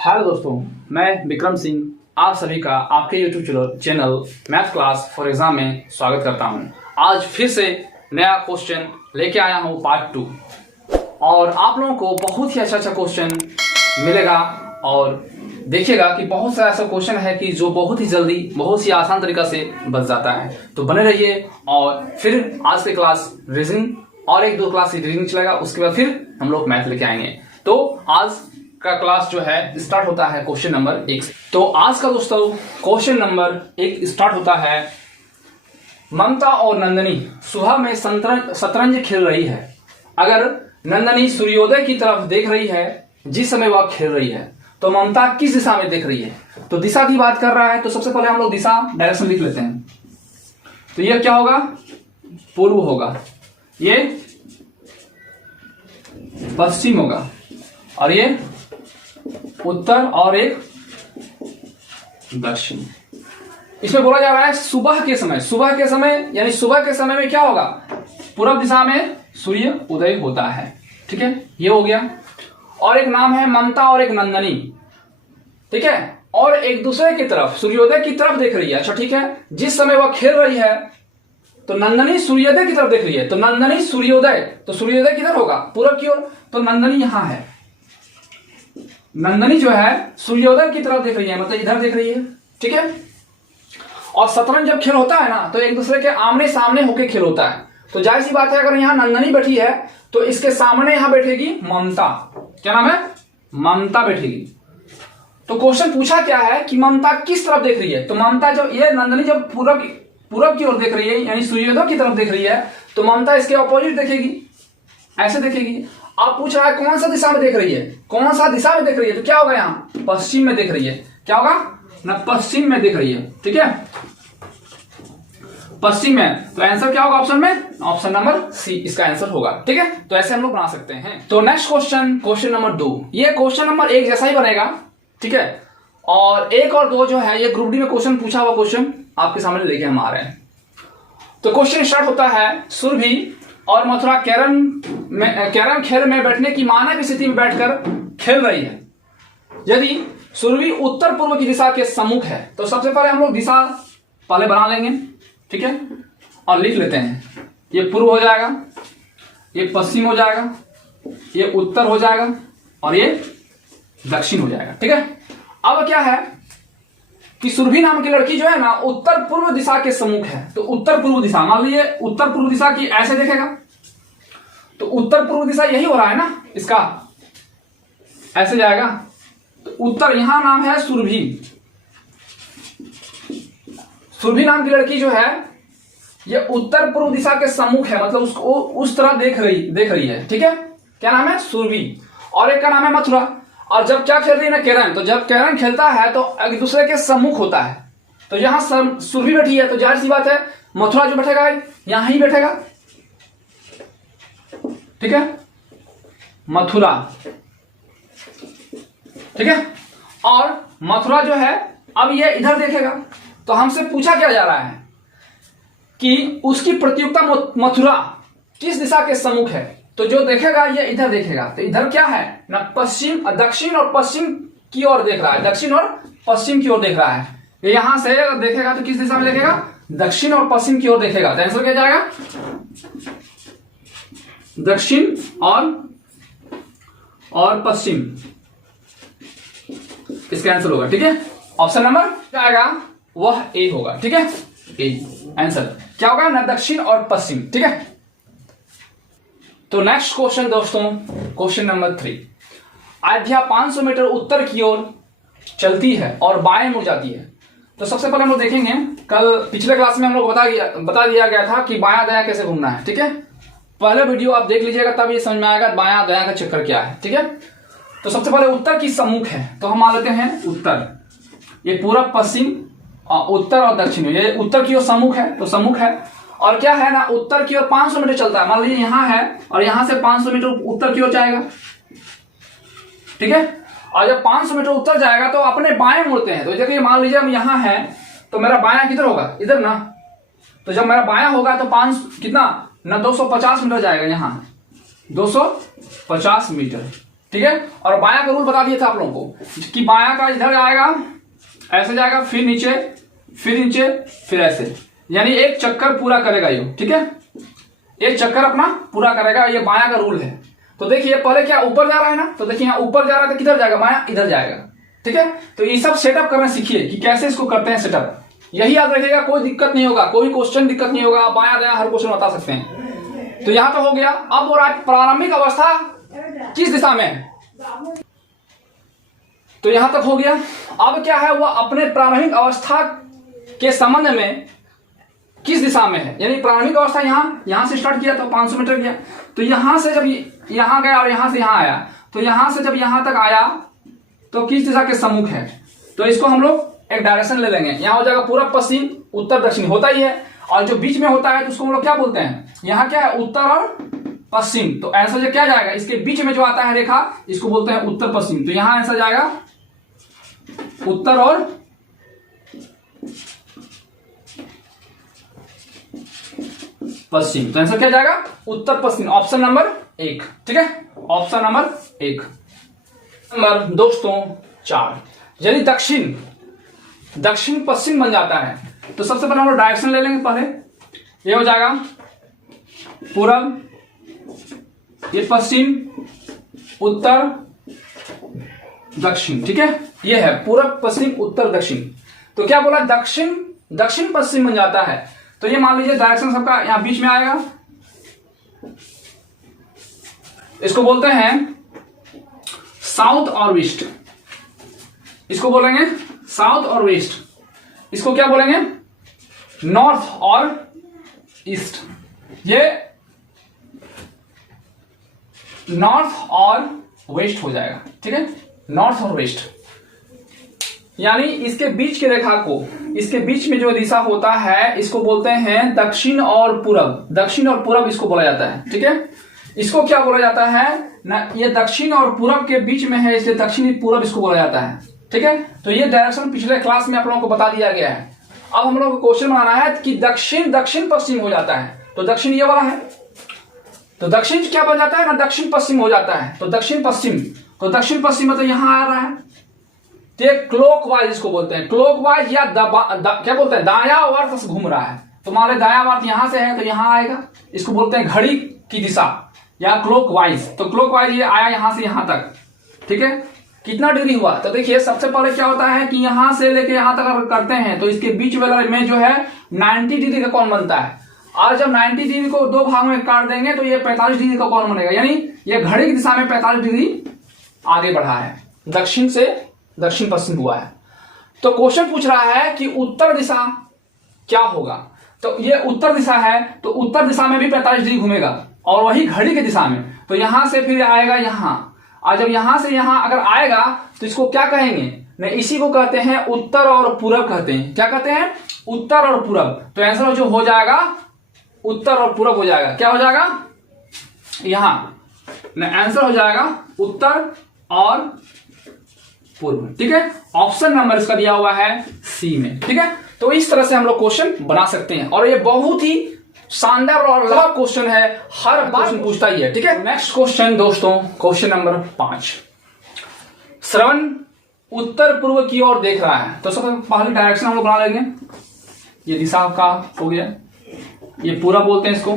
Hello दोस्तों, मैं विक्रम सिंह आप सभी का आपके YouTube channel math class for exam में स्वागत करता हूं। आज फिर से नया क्वेश्चन लेके आया हूं पार्ट 2 और आप लोगों को बहुत ही अच्छा क्वेश्चन मिलेगा और देखिएगा कि बहुत सारा ऐसा क्वेश्चन है कि जो बहुत ही जल्दी बहुत ही आसान तरीका से बच जाता है। तो बने रहिए और फिर आज की क्लास रीजनिंग और एक दो क्लास रीजनिंग चलेगा, उसके बाद फिर हम लोग मैथ लेके आएंगे। तो आज का क्लास जो है स्टार्ट होता है क्वेश्चन नंबर 1 से। तो आज का दोस्तों क्वेश्चन नंबर 1 स्टार्ट होता है। ममता और नंदनी सुबह में शतरंज खेल रही है। अगर नंदनी सूर्योदय की तरफ देख रही है जिस समय वह खेल रही है, तो ममता किस दिशा में देख रही है? तो दिशा की बात कर रहा है, तो सबसे पहले हम लोग दिशा डायरेक्शन लिख लेते हैं। तो यह क्या होगा? पूर्व होगा, ये पश्चिम होगा और ये उत्तर और एक दक्षिण। इसमें बोला जा रहा है सुबह के समय यानी सुबह के समय में क्या होगा? पूर्व दिशा में सूर्य उदय होता है। ठीक है, ये हो गया। और एक नाम है ममता और एक नंदनी, ठीक है, और एक दूसरे की तरफ सूर्योदय की तरफ देख रही है। अच्छा ठीक है, जिस समय वह खेल रही है तो नंदनी सूर्योदय की तरफ देख रही है। तो नंदनी सूर्योदय, तो सूर्योदय किधर होगा? पूर्व की ओर। तो नंदनी यहां है, नंदनी जो है सूर्योदय की तरफ देख रही है, मतलब इधर देख रही है। ठीक है, और शतरंज जब खेल होता है ना, तो एक दूसरे के आमने सामने होकर खेल होता है। तो जाहिर सी बात है, अगर यहाँ नंदनी बैठी है तो इसके सामने यहां बैठेगी ममता। क्या नाम है? ममता बैठेगी। तो क्वेश्चन पूछा क्या है कि ममता किस तरफ देख रही है? तो ममता जब ये नंदनी जब पूरब की ओर देख रही है यानी सूर्योदय की तरफ देख रही है, तो ममता इसके ऑपोजिट देखेगी, ऐसे देखेगी। आप पूछ रहा है कौन सा दिशा में देख रही है, कौन सा दिशा में देख रही है? तो क्या होगा? यहाँ पश्चिम में देख रही है। क्या होगा ना? पश्चिम में देख रही है। ठीक है, पश्चिम में। तो आंसर क्या होगा ऑप्शन में? ऑप्शन नंबर सी इसका आंसर होगा। ठीक है, तो ऐसे हम लोग बना सकते हैं। तो नेक्स्ट क्वेश्चन नंबर 2, ये क्वेश्चन नंबर 1 जैसा ही बनेगा। ठीक है, और 1 और 2 जो है ये ग्रुप डी में क्वेश्चन पूछा हुआ क्वेश्चन आपके सामने लेके हम आ रहे हैं। तो क्वेश्चन स्टार्ट होता है। सुरभि और मथुरा कैरम खेल में बैठने की मानक स्थिति में बैठकर खेल रही है। यदि सुरभि उत्तर पूर्व की दिशा के सम्मुख है, तो सबसे पहले हम लोग दिशा पहले बना लेंगे। ठीक है, और लिख लेते हैं। ये पूर्व हो जाएगा, ये पश्चिम हो जाएगा, ये उत्तर हो जाएगा और ये दक्षिण हो जाएगा। ठीक है, अब क्या है कि सुरभि नाम की लड़की जो है ना उत्तर पूर्व दिशा के सम्मुख है। तो उत्तर पूर्व दिशा, मान लीजिए उत्तर पूर्व दिशा की ऐसे देखेगा, तो उत्तर पूर्व दिशा यही हो रहा है ना, इसका ऐसे जाएगा। तो उत्तर, यहां नाम है सुरभि। सुरभि नाम की लड़की जो है ये उत्तर पूर्व दिशा के सम्मुख है, मतलब उसको उस तरह देख रही है। ठीक है, क्या नाम है? सुरभि। और एक का नाम है मथुरा। और जब क्या खेल रही है ना, कैरम, तो जब कैरम खेलता है तो एक दूसरे के सम्मुख होता है। तो यहां सुरभि बैठी है, तो जाहिर सी बात है मथुरा जो बैठेगा यहां ही बैठेगा। ठीक है, मथुरा। ठीक है, और मथुरा जो है अब ये इधर देखेगा। तो हमसे पूछा क्या जा रहा है कि उसकी प्रतियोगिता मथुरा किस दिशा के सम्मुख है? तो जो देखेगा ये इधर देखेगा। तो इधर क्या है ना, पश्चिम, दक्षिण और पश्चिम की ओर देख रहा है, दक्षिण और पश्चिम की ओर देख रहा है। ये यहां से देखेगा तो किस दिशा में देखेगा? दक्षिण और पश्चिम की ओर देखेगा। तो आंसर क्या जाएगा? दक्षिण और पश्चिम इसका आंसर होगा। ठीक है, ऑप्शन नंबर क्या आएगा? वह ए होगा। ठीक है, ए आंसर क्या होगा ना, दक्षिण और पश्चिम। ठीक है, तो नेक्स्ट क्वेश्चन दोस्तों, क्वेश्चन नंबर 3। अयोध्या 500 मीटर उत्तर की ओर चलती है और बाएं मुड़ जाती है। तो सबसे पहले हम लोग देखेंगे, कल पिछले क्लास में हम लोग बता दिया गया था कि बायां दायां कैसे घूमना है। ठीक है, पहले वीडियो आप देख लीजिएगा तब ये समझ में आएगा बायां दायां का चक्कर क्या है। ठीक है, तो सबसे पहले उत्तर की सम्मुख है, तो हम मान लेते हैं उत्तर। ये पूरब, पश्चिम, उत्तर और दक्षिण, ये उत्तर की ओर सम्मुख है, तो सम्मुख है। और क्या है ना, उत्तर की ओर 500 मीटर चलता है। मान लीजिए यहां है और यहां से 500 मीटर उत्तर की ओर जाएगा। ठीक है, और जब 500 मीटर उत्तर जाएगा तो अपने बाएं मुड़ते हैं। तो देखिए मान लीजिए हम यहां है तो मेरा बायां किधर होगा? इधर ना। तो जब मेरा बायां होगा तो 5 कितना ना 250 मीटर जाएगा, यहां 250 मीटर। ठीक है। और बायां का रूल बता दिया था आप लोगों को कि बायां का इधर आएगा, ऐसे जाएगा, फिर नीचे, फिर नीचे, फिर ऐसे, यानी एक चक्कर पूरा करेगा ये, ठीक है, एक चक्कर अपना पूरा करेगा, ये बायां का रूल है। तो देखिए पहले क्या ऊपर जा रहा है ना, तो देखिए यहाँ ऊपर जा रहा है तो किधर जाएगा, बायां इधर जाएगा, ठीक है। तो ये सब सेटअप करना सीखिए कि कैसे इसको करते हैं सेटअप, यही याद रखिएगा, कोई दिक्कत नहीं होगा, कोई क्वेश्चन दिक्कत नहीं होगा, बायां दायां हर क्वेश्चन बता सकते हैं। तो यहां तो हो गया। अब हो रहा है प्रारंभिक अवस्था किस दिशा में है, तो यहां तक हो गया। अब क्या है, वह अपने प्रारंभिक अवस्था के संबंध में किस दिशा में है, यानी प्रारंभिक अवस्था यहां से स्टार्ट किया तो 500 मीटर गया, तो यहां से जब यहां गया और यहां से यहां आया, तो यहां से जब यहां तक आया तो किस दिशा के सम्मुख है, तो इसको हम लोग एक डायरेक्शन ले लेंगे। यहां हो जाएगा पूरब पश्चिम उत्तर दक्षिण होता ही है, और जो बीच में होता है तो उसको हम लोग क्या बोलते हैं, यहां क्या है उत्तर और पश्चिम, तो आंसर जो क्या जाएगा, इसके बीच में जो आता है रेखा इसको बोलते हैं उत्तर पश्चिम, तो यहां आंसर जाएगा उत्तर और पश्चिम, तो आंसर क्या जाएगा उत्तर पश्चिम, ऑप्शन नंबर 1, ठीक है, ऑप्शन नंबर 1। नंबर दोस्तों 4, यदि दक्षिण दक्षिण पश्चिम बन जाता है तो सबसे पहले हम लोग डायरेक्शन ले लेंगे। पहले ये हो जाएगा पूरब, ये पश्चिम, उत्तर, दक्षिण, ठीक है, ये है पूरब पश्चिम उत्तर दक्षिण। तो क्या बोला, दक्षिण दक्षिण पश्चिम बन जाता है, तो ये मान लीजिए डायरेक्शन सबका यहां बीच में आएगा, इसको बोलते हैं साउथ और वेस्ट, इसको बोलेंगे साउथ और वेस्ट, इसको क्या बोलेंगे नॉर्थ और ईस्ट, ये नॉर्थ और वेस्ट हो जाएगा, ठीक है, नॉर्थ और वेस्ट, यानी इसके बीच की रेखा को, इसके बीच में जो दिशा होता है इसको बोलते हैं दक्षिण और पूरब, दक्षिण और पूरब इसको बोला जाता है, ठीक है। इसको क्या बोला जाता है ना, ये दक्षिण और पूरब के बीच में है, इसलिए दक्षिणी पूरब इसको बोला जाता है, ठीक है। तो ये डायरेक्शन पिछले क्लास में आप लोगों को बता दिया गया है। अब हम लोग को क्वेश्चन बनाना है कि दक्षिण दक्षिण पश्चिम हो जाता है, तो दक्षिण ये वाला है, तो दक्षिण क्या बन जाता है ना, दक्षिण पश्चिम हो जाता है, तो दक्षिण पश्चिम, तो दक्षिण पश्चिम मतलब यहां आ रहा है, तो क्लॉकवाइज इसको बोलते हैं, क्लॉकवाइज या क्या बोलते हैं दायावार्त से घूम रहा है, तो मान लो दायावार्त यहां से है तो यहां आएगा, इसको बोलते हैं घड़ी की दिशा या क्लॉकवाइज, तो क्लॉकवाइज ये आया यहां से यहां तक, ठीक है। कितना डिग्री हुआ, तो देखिए सबसे पहले क्या होता है कि यहां से लेके यहां तक अगर करते हैं तो इसके बीच वाला में जो है 90 डिग्री का कोण बनता है, और जब 90 डिग्री को दो भाग में काट देंगे तो ये 45 डिग्री का कोण बनेगा, यानी ये घड़ी की दिशा में 45 डिग्री आगे बढ़ा है, दक्षिण से दक्षिण पश्चिम हुआ है। तो क्वेश्चन पूछ रहा है कि उत्तर दिशा क्या होगा, तो ये उत्तर दिशा है, तो उत्तर दिशा में भी 45 डिग्री घूमेगा, और वही घड़ी की दिशा में, तो यहां से फिर आएगा यहां, और जब यहां से यहां अगर आएगा तो इसको क्या कहेंगे, नहीं इसी को कहते हैं उत्तर और पूरब कहते हैं, क्या कहते हैं उत्तर और पूरब। तो आंसर जो हो जाएगा उत्तर और पूरब हो जाएगा, क्या हो जाएगा यहां, आंसर हो जाएगा उत्तर और पूर्व, ठीक है, ऑप्शन नंबर इसका दिया हुआ है सी में, ठीक है। तो इस तरह से हम लोग क्वेश्चन बना सकते हैं, और ये बहुत ही शानदार और लाभ क्वेश्चन है, हर बार पूछता ही है, ठीक है। नेक्स्ट क्वेश्चन दोस्तों, क्वेश्चन नंबर 5, श्रवण उत्तर पूर्व की ओर देख रहा है, तो सबसे पहले डायरेक्शन हम लोग बना लेंगे, ये दिशा का हो गया, ये पूरा बोलते हैं इसको,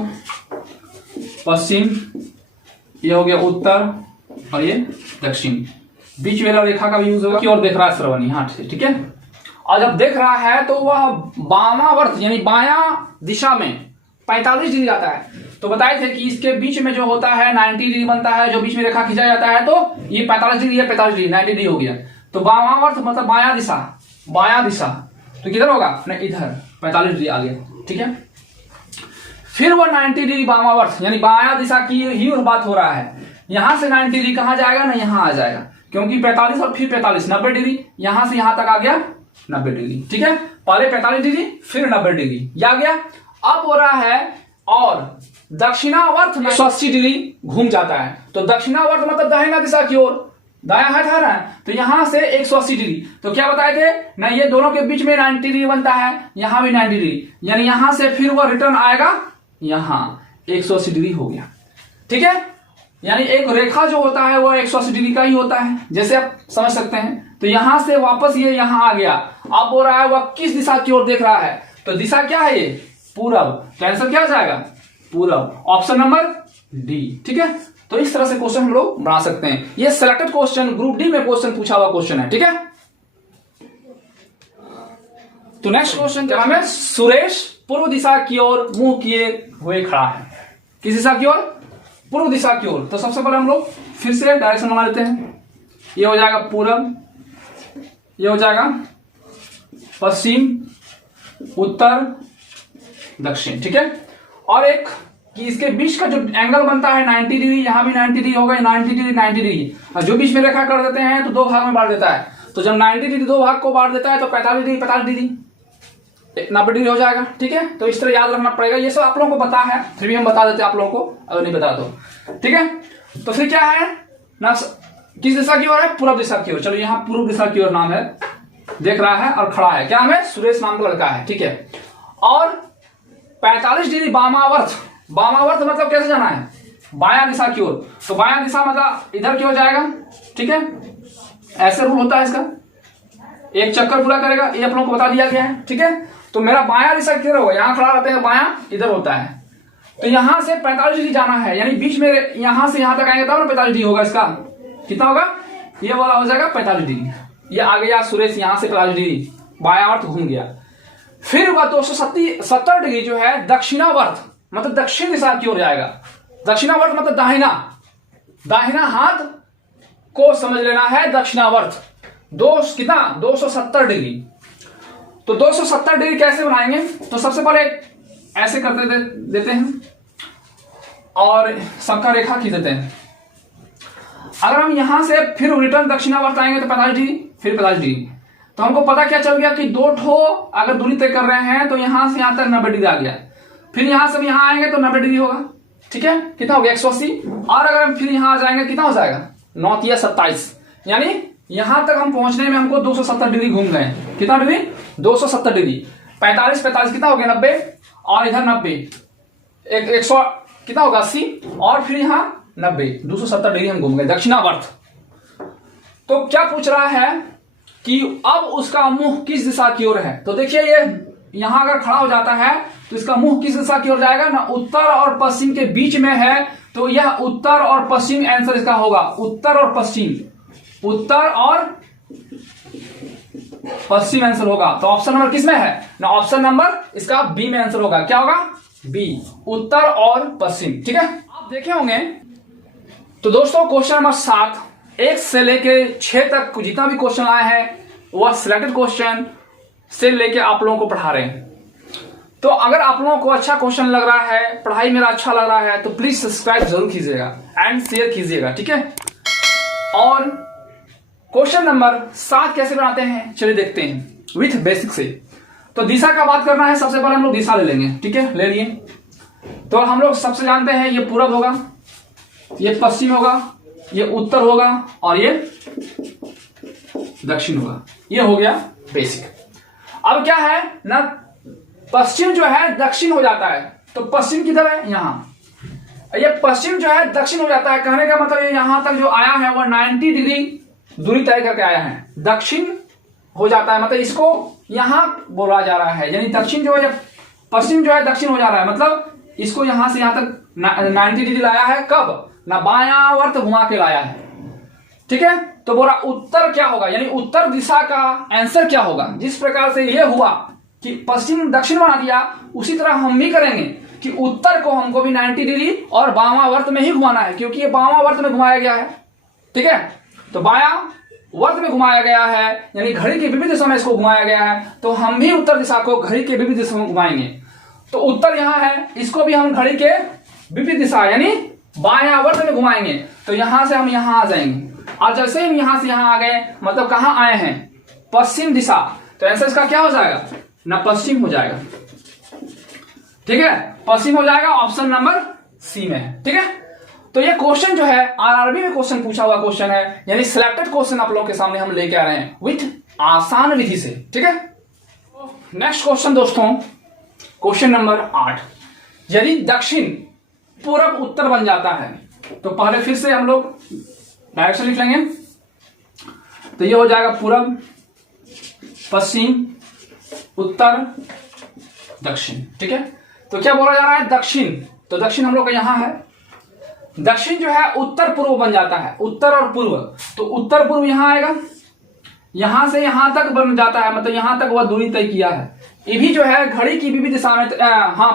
पश्चिम, ये हो गया उत्तर, और ये दक्षिण, बीच वाला रेखा का भी यूज होगा की ओर देख रहा है श्रवण यहां से, ठीक है। और जब देख रहा है तो वह वामावर्त यानी बायां दिशा में 45 डिग्री आता है, तो बताए थे कि इसके बीच में जो होता है 90 डिग्री बनता है, जो बीच में रेखा खींचा जाता है, तो ये 45 डिग्री है, 45 डिग्री 90 डिग्री हो गया, तो वामावर्त मतलब बायां दिशा, बायां दिशा, तो किधर होगा ना इधर 45 डिग्री आ गया, ठीक है। फिर वो 90 डिग्री वामावर्त यानी बायां दिशा की ही बात हो रहा है, यहां से 90 डिग्री कहां जाएगा ना यहां आ जाएगा, क्योंकि 45 और फिर 45 90 डिग्री, यहां से यहां तक आ गया 90 डिग्री, ठीक है, पहले 45 डिग्री फिर 90 डिग्री, ये आ गया। अब हो रहा है और दक्षिणावर्त में 180 डिग्री घूम जाता है, तो दक्षिणावर्त मतलब दाहिना दिशा की ओर, दाया हाथ आ रहा है, तो यहां से 180 डिग्री, तो क्या बताए थे ना, ये दोनों के बीच में 90 डिग्री बनता है, यहां भी 90 डिग्री, यानी यहां से फिर वह रिटर्न आएगा यहां 180 डिग्री हो गया, ठीक है। यानी एक रेखा जो होता है वो 180 डिग्री का ही होता है, जैसे आप समझ सकते हैं। तो यहां से वापस ये यहां आ गया, अब हो रहा है वह किस दिशा की ओर देख रहा है, तो दिशा क्या है ये, पूरब। तो आंसर क्या हो जाएगा, पूरब, ऑप्शन नंबर डी। ठीक है, तो इस तरह से क्वेश्चन हम लोग बना सकते हैं। ये सिलेक्टेड क्वेश्चन ग्रुप डी में क्वेश्चन पूछा हुआ क्वेश्चन है। ठीक है, तो नेक्स्ट क्वेश्चन क्या है, सुरेश पूर्व दिशा की ओर मुंह किए हुए खड़ा है। किस दिशा की ओर, पूर्व दिशा की ओर। तो सबसे पहले हम लोग फिर से डायरेक्शन बना लेते हैं। ये हो जाएगा पूरब, ये हो जाएगा पश्चिम, उत्तर, दक्षिण। ठीक है, और एक कि इसके बीच का जो एंगल बनता है 90 डिग्री, यहां भी 90 डिग्री होगा, 90 डिग्री 90 डिग्री, और जो बीच में रेखा कर देते हैं तो दो भाग में बांट देता है। तो जब 90 डिग्री दो भाग को बांट देता है तो 45 डिग्री 45 डिग्री 90 डिग्री हो जाएगा। ठीक है, तो इस तरह याद रखना पड़ेगा। ये सब आप लोगों को पता है, फिर भी हम बता देते हैं आप लोगों को अगर नहीं बता तो। ठीक है, तो फिर क्या है ना, किस दिशा की ओर है, पूर्व दिशा की ओर। चलो यहाँ पूर्व दिशा की ओर नाम है, देख रहा है और खड़ा है। क्या नाम है, सुरेश नाम का लड़का है। ठीक है, और 45 डिग्री वामावर्त, वामावर्त मतलब कैसे जाना है, बायां दिशा की ओर। तो बायां दिशा मतलब इधर की ओर जाएगा। ठीक है, ऐसे रूल होता है इसका, एक चक्कर पूरा करेगा, ये आप लोगों को बता दिया गया है। ठीक है, तो मेरा बायां दिशा किधर होगा, यहां खड़ा रहते हैं, बायां इधर होता है। तो यहां से 45 डिग्री जाना है, यानी बीच में यहां से यहां तक आएंगे तब ना 45 डिग्री होगा। इसका कितना होगा, ये वाला हो जाएगा 45 डिग्री। ये आ गया सुरेश, यहां से 45 डिग्री बायावर्त घूम गया। फिर वह 270 डिग्री जो है दक्षिणावर्त मतलब दक्षिण दिशा की ओर जाएगा। दक्षिणावर्त मतलब दाहिना, दाहिना हाथ को समझ लेना है दक्षिणावर्त। कितना 270 डिग्री। तो 270 डिग्री कैसे बनाएंगे, तो सबसे पहले ऐसे करते देते हैं और सबका रेखा खींच देते हैं। अगर हम यहां से फिर रिटर्न दक्षिणावर्त आएंगे तो 45 डिग्री, फिर 45 डिग्री। तो हमको पता क्या चल गया कि दो ठो अगर दूरी तय कर रहे हैं तो यहां से यहां तक 90 डिग्री आ गया। फिर यहां से यहां आएंगे तो 90 डिग्री होगा। ठीक है, कितना हो गया 180। और अगर हम फिर यहां आ जाएंगे कितना हो जाएगा 9 या 27, यानी यहां तक हम पहुंचने में हमको 270 डिग्री घूम गए। कितना डिग्री, 270 डिग्री। 45 कितना हो गया 90, और इधर 90, 100 कितना होगा 80, और फिर यहां 90, 270 डिग्री हम घूम गए दक्षिणावर्त। तो क्या पूछ रहा है कि अब उसका मुंह किस दिशा की ओर है। तो देखिए ये यहां अगर खड़ा हो जाता है तो इसका मुंह किस दिशा की ओर जाएगा ना, उत्तर और पश्चिम के बीच में है, तो यह उत्तर और पश्चिम आंसर इसका होगा। उत्तर और पश्चिम, उत्तर और पश्चिम आंसर होगा। तो ऑप्शन नंबर किस में है ना, ऑप्शन नंबर इसका बी में आंसर होगा। क्या होगा, बी, उत्तर और पश्चिम। ठीक है, आप देखे होंगे। तो दोस्तों क्वेश्चन नंबर 7 1 से लेके 6 तक जितना भी क्वेश्चन आए हैं वह सिलेक्टेड क्वेश्चन से लेके आप लोगों को पढ़ा रहे हैं। तो अगर आप लोगों को अच्छा क्वेश्चन लग रहा है, पढ़ाई मेरा अच्छा लग रहा है, तो प्लीज सब्सक्राइब जरूर कीजिएगा एंड शेयर कीजिएगा। ठीक है, और क्वेश्चन नंबर 7 कैसे बनाते हैं चलिए देखते हैं विथ बेसिक से। तो दिशा का बात करना है, सबसे पहले हम लोग दिशा ले लेंगे। ठीक है, ले लिए। तो हम लोग सबसे जानते हैं ये पूरब होगा, ये पश्चिम होगा, ये उत्तर होगा, और ये दक्षिण होगा। ये हो गया बेसिक। अब क्या है ना, पश्चिम जो है दक्षिण हो जाता है, तो पश्चिम किधर है, यहां। ये पश्चिम जो है दक्षिण हो जाता है, कहने का मतलब ये यहां तक जो आया है वह 90 डिग्री दूरी तय करके आया है, दक्षिण हो जाता है। मतलब इसको यहां बोला जा रहा है, यानी दक्षिण जो है, पश्चिम जो है दक्षिण हो जा रहा है, मतलब इसको यहां से यहां तक 90 डिग्री लाया है। कब ना, बायावर्त घुमा के लाया है। ठीक है, तो बोला उत्तर क्या होगा, यानी उत्तर दिशा का आंसर क्या होगा। जिस प्रकार से यह हुआ कि पश्चिम दक्षिण बना दिया, उसी तरह हम भी करेंगे कि उत्तर को हमको भी 90 डिग्री और बामावर्त में ही घुमाना है, क्योंकि ये बामावर्त में घुमाया गया है। ठीक है, तो बाया वर्त में घुमाया गया है, यानी घड़ी के विपरीत दिशा में इसको घुमाया गया है, तो हम भी उत्तर दिशा को घड़ी के विपरीत दिशा में घुमाएंगे। तो उत्तर यहां है, इसको भी हम घड़ी के विपरीत दिशा यानी बायावर्त में घुमाएंगे। तो यहां से हम यहां आ जाएंगे, और जैसे हम यहां से यहां आ गए मतलब कहां आए हैं, पश्चिम दिशा। तो आंसर इसका क्या हो जाएगा ना, पश्चिम हो जाएगा। ठीक है, पश्चिम हो जाएगा, ऑप्शन नंबर सी में है। ठीक है, तो ये क्वेश्चन जो है आरआरबी में क्वेश्चन पूछा हुआ क्वेश्चन है, यानी सिलेक्टेड क्वेश्चन आप लोगों के सामने हम लेके आ रहे हैं विथ आसान विधि से। ठीक है, नेक्स्ट क्वेश्चन दोस्तों, क्वेश्चन नंबर 8। यदि दक्षिण पूरब उत्तर बन जाता है, तो पहले फिर से हम लोग डायरेक्शन लिख लेंगे। तो ये हो जाएगा पूरब, पश्चिम, उत्तर, दक्षिण। ठीक है, तो क्या बोला जा रहा है? दक्षिण। तो दक्षिण हम लोग का यहां है। दक्षिण जो है उत्तर पूर्व बन जाता है, उत्तर और पूर्व। तो उत्तर पूर्व यहां आएगा, यहां से यहां तक बन जाता है, मतलब यहां तक वह दूरी तय किया है। ये भी जो है घड़ी की विविध दिशा में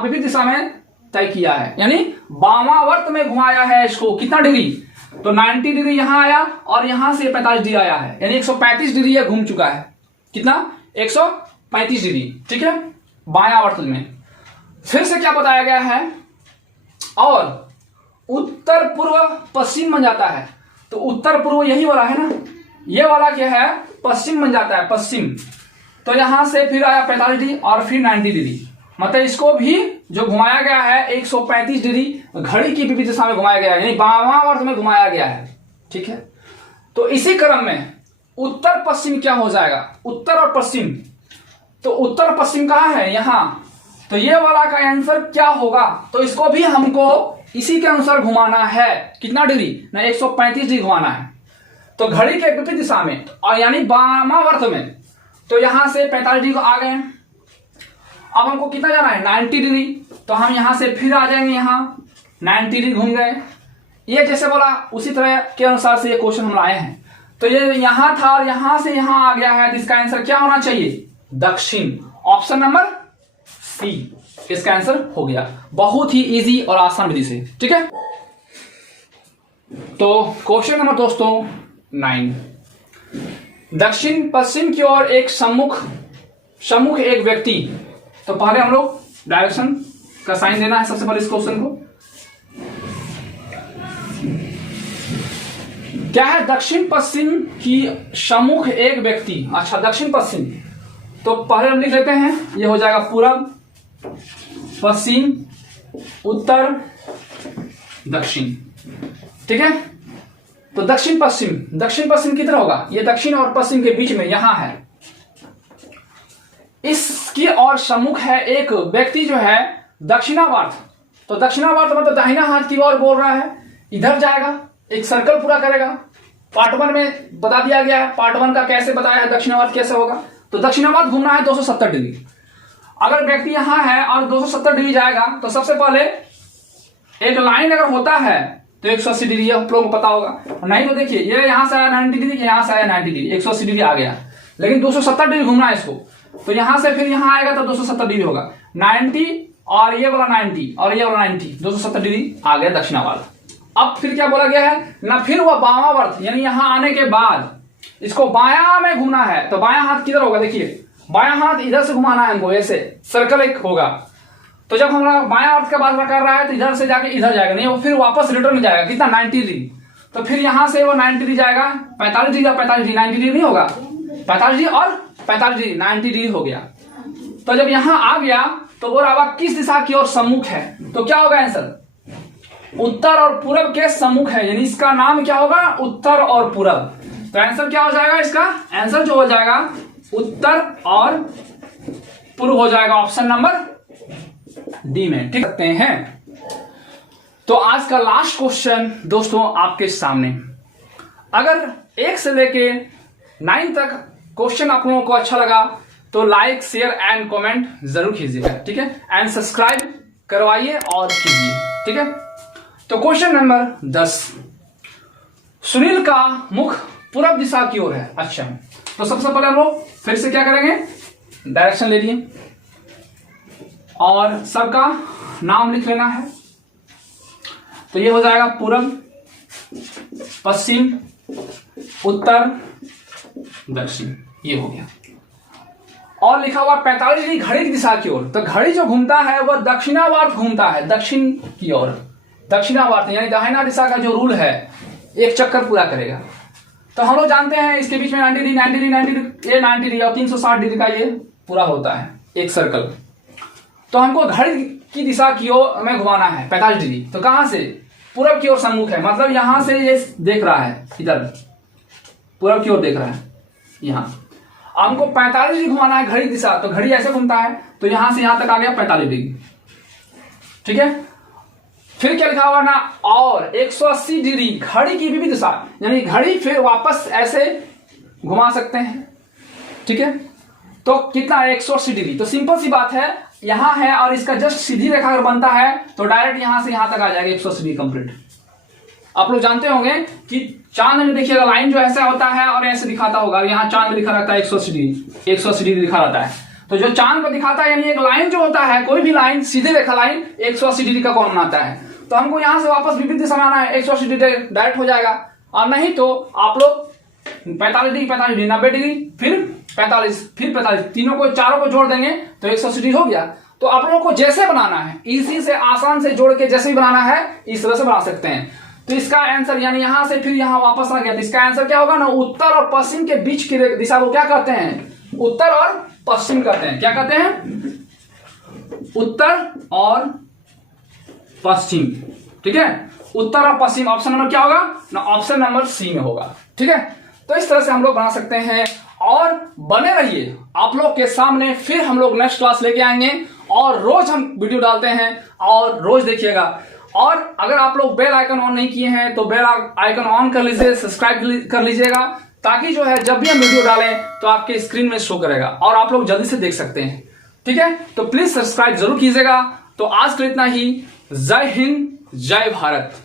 विविध दिशा में तय किया है, यानी वामावर्त में घुमाया है इसको। कितना डिग्री? तो 90 डिग्री यहां आया और यहां से 45 डिग्री आया है, यानी 135 डिग्री यह घूम चुका है। कितना? 135 डिग्री। ठीक है, वामावर्त में। फिर से क्या बताया गया है? और उत्तर पूर्व पश्चिम बन जाता है। तो उत्तर पूर्व यही वाला है ना, ये वाला क्या है? पश्चिम बन जाता है, पश्चिम। तो यहां से फिर आया 45 डिग्री और फिर 90 डिग्री, मतलब इसको भी जो घुमाया गया है 135 डिग्री घड़ी की विविध दिशा में घुमाया गया है, यानी वामावर्त में घुमाया गया है। ठीक है, तो इसी क्रम में उत्तर पश्चिम क्या हो जाएगा? उत्तर और पश्चिम। तो उत्तर पश्चिम कहां है? यहां। तो ये वाला का आंसर क्या होगा? तो इसको भी हमको इसी के अनुसार घुमाना है। कितना डिग्री? ना 135 डिग्री घुमाना है। तो घड़ी के विपरीत दिशा में और यानी वामावर्त में। तो यहां से 45 डिग्री को आ गए। अब हमको कितना जाना है? 90 डिग्री। तो हम यहां से फिर आ जाएंगे, यहां 90 डिग्री घूम गए। ये जैसे बोला उसी तरह के अनुसार से ये क्वेश्चन हम लाए हैं। तो ये यहां था और यहां से यहां आ गया है, तो इसका आंसर क्या होना चाहिए? दक्षिण। ऑप्शन नंबर सी इसका आंसर हो गया। बहुत ही इजी और आसान विधि से। ठीक है, तो क्वेश्चन नंबर दोस्तों 9, दक्षिण पश्चिम की ओर एक सम्मुख एक व्यक्ति। तो पहले हम लोग डायरेक्शन का साइन देना है सबसे पहले इस क्वेश्चन को। क्या है? दक्षिण पश्चिम की सम्मुख एक व्यक्ति। अच्छा, दक्षिण पश्चिम। तो पहले हम लिख लेते हैं, ये हो जाएगा पूरब, पश्चिम, उत्तर, दक्षिण। ठीक है, तो दक्षिण पश्चिम किधर होगा? ये दक्षिण और पश्चिम के बीच में यहां है। इसकी और सम्मुख है एक व्यक्ति जो है दक्षिणावर्त। तो दक्षिणावर्त मतलब दाहिना हाथ की ओर बोल रहा है, इधर जाएगा, एक सर्कल पूरा करेगा। पार्ट 1 में बता दिया गया है, पार्ट 1 का कैसे बताया है दक्षिणावर्त कैसे होगा। तो दक्षिणावर्त घूमना है 270 डिग्री। अगर व्यक्ति यहां है और 270 डिग्री जाएगा, तो सबसे पहले एक लाइन अगर होता है तो 180 डिग्री आप लोगों को पता होगा। नहीं तो देखिए, ये यहां से आया 90 डिग्री, यहां से आया 90 डिग्री, 180 डिग्री आ गया, लेकिन 270 डिग्री घूमना है इसको। तो यहां से फिर यहां आएगा तो 270 डिग्री होगा। 90 और ये वाला 90 और ये वाला 90, 270 डिग्री आ गया दक्षिणावर्त। अब फिर क्या बोला गया है ना, फिर वह वामावर्त, यानी यहां आने के बाद इसको बायां में घूमना है। तो बायां हाथ किधर होगा? देखिए, बायां हाथ इधर से घुमाना है हमको, ऐसे सर्कल एक होगा। तो जब हमारा बायां अर्थ का बात कर रहा है तो इधर से जाके इधर जाएगा, नहीं वो फिर वापस रिटर्न जाएगा। कितना? 90 डिग्री। तो फिर यहां से वो 90 डिग्री जाएगा, 45 डिग्री, 45 डिग्री, 90 डिग्री नहीं होगा, 45 डिग्री और 45 डिग्री, 90 डिग्री हो गया। तो जब यहां आ गया तो बोला अब किस दिशा की ओर सम्मुख है? तो क्या होगा आंसर? उत्तर और पूरब के सम्मुख है, यानी इसका नाम क्या होगा? उत्तर और पूरब। तो आंसर क्या हो जाएगा? इसका आंसर जो हो जाएगा उत्तर और पूर्व हो जाएगा, ऑप्शन नंबर डी में। ठीक सकते हैं। तो आज का लास्ट क्वेश्चन दोस्तों आपके सामने। अगर 1 से लेके 9 तक क्वेश्चन आप लोगों को अच्छा लगा तो लाइक, शेयर एंड कमेंट जरूर कीजिएगा। ठीक है, एंड सब्सक्राइब करवाइए और कीजिए। ठीक है, तो क्वेश्चन नंबर 10, सुनील का मुख पूरब दिशा की ओर है। अच्छा, तो सबसे पहले हम लोग फिर से क्या करेंगे? डायरेक्शन ले लिए और सबका नाम लिख लेना है। तो ये हो जाएगा पूरब, पश्चिम, उत्तर, दक्षिण, ये हो गया। और लिखा हुआ 45 डिग्री घड़ी की दिशा की ओर। तो घड़ी जो घूमता है वह दक्षिणावर्त घूमता है, दक्षिण की ओर, दक्षिणावर्त यानी दाहिना दिशा का जो रूल है एक चक्कर पूरा करेगा। तो हम लोग जानते हैं इसके बीच में 90 डिग्री, 90 डिग्री, 90 डिग्री, ये 90 डिग्री और 360 डिग्री का ये पूरा होता है एक सर्कल। तो हमको घड़ी की दिशा की ओर में घुमाना है 45 डिग्री। तो कहां से? पूरब की ओर सम्मुख है, मतलब यहां से ये देख रहा है, इधर पूरब की ओर देख रहा है यहां। हमको 45 डिग्री घुमाना है घड़ी दिशा। तो घड़ी ऐसे घूमता है, तो यहां से यहां तक आ गया 45 डिग्री। ठीक है, फिर क्या लिखा होगा ना, और 180 डिग्री घड़ी की विपरीत दिशा, यानी घड़ी फिर वापस ऐसे घुमा सकते हैं। ठीक है, तो कितना है 180 डिग्री। तो सिंपल सी बात है, यहां है और इसका जस्ट सीधी रेखा अगर बनता है तो डायरेक्ट यहां से यहां तक आ जाएगा 180 डिग्री कंप्लीट। आप लोग जानते होंगे कि चांद में देखिएगा लाइन जो ऐसा होता है और ऐसे दिखाता होगा, यहाँ चांद में लिखा रहता है 180 डिग्री, 180 डिग्री लिखा रहता है। तो जो चांद को दिखाता है, यानी एक लाइन जो होता है, कोई भी लाइन सीधी रेखा लाइन 180 डिग्री का कोण बनाता है। तो हमको यहां से वापस विपरीत दिशा में आना है, 180 डिग्री डायरेक्ट हो जाएगा। और नहीं तो आप लोग 45 डिग्री, 45 डिग्री, 90 डिग्री, फिर 45, फिर 45, तीनों को चारों को जोड़ देंगे तो 180 डिग्री हो गया। तो आप लोगों को जैसे बनाना है, इसी से आसान से जोड़ के जैसे ही बनाना है इस तरह से बना सकते हैं। तो इसका आंसर यानी यहां से फिर यहां वापस आ गया, तो इसका आंसर क्या होगा ना, उत्तर और पश्चिम के बीच की दिशा को क्या कहते हैं, उत्तर और पश्चिम कहते हैं। क्या कहते हैं, उत्तर और पश्चिम। ठीक है, उत्तर और पश्चिम। ऑप्शन नंबर क्या होगा ना, ऑप्शन नंबर सी में होगा। ठीक है, तो इस तरह से हम लोग बना सकते हैं। और बने रहिए, आप लोग के सामने फिर हम लोग नेक्स्ट क्लास लेके आएंगे और रोज हम वीडियो डालते हैं और रोज देखिएगा। और अगर आप लोग बेल आइकन ऑन नहीं किए हैं तो बेल आइकन ऑन कर लीजिए, सब्सक्राइब कर लीजिएगा, ताकि जो है जब भी हम वीडियो डालें तो आपके स्क्रीन में शो करेगा और आप लोग जल्दी से देख सकते हैं। ठीक है, तो प्लीज सब्सक्राइब जरूर कीजिएगा। तो आज के इतना ही। जय हिंद, जय भारत।